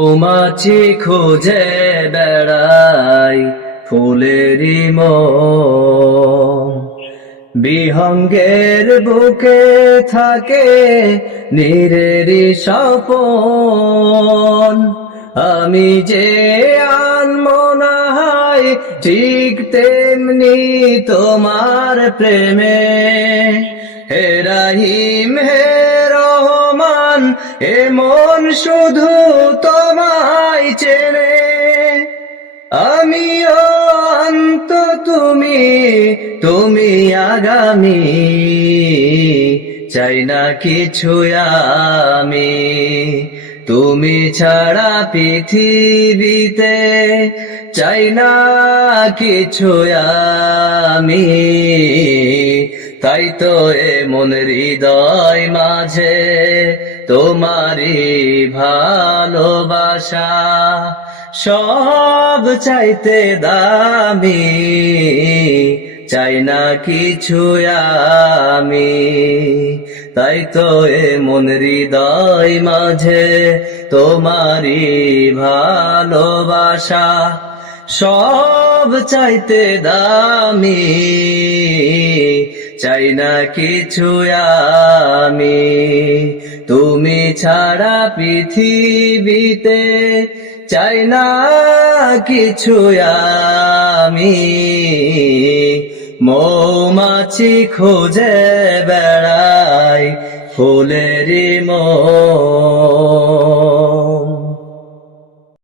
মৌমাছি খুঁজে বেড়াই ফুলেরই মন, বিহঙ্গের বুকে থাকে নীরেরই স্বপন। আমি যে আনমনাহাই ঠিক তেমনি তোমার প্রেমে। হে রহিম হে রহমান, এ মন শুধু তোমায় চেনে। আমিও অন্ত তুমি, তুমি আগামী, চাই না কিছু আমি। তুমি ছাড়া পৃথিবীতে চাই না কিছু আমি। তাই তো মন হৃদয় মাঝে তোমারই ভালোবাসা সব চাইতে দামি, চাই না কিছু আমি। তাই তো মন হৃদয় মাঝে তোমারই ভালোবাসা সব চাইতে দামি, চাই না কিছু আমি। তুমি ছাড়া পৃথিবীতে চাই না কিছু আমি। মৌমাছি খুঁজে বেড়াই ফুলেরই মন।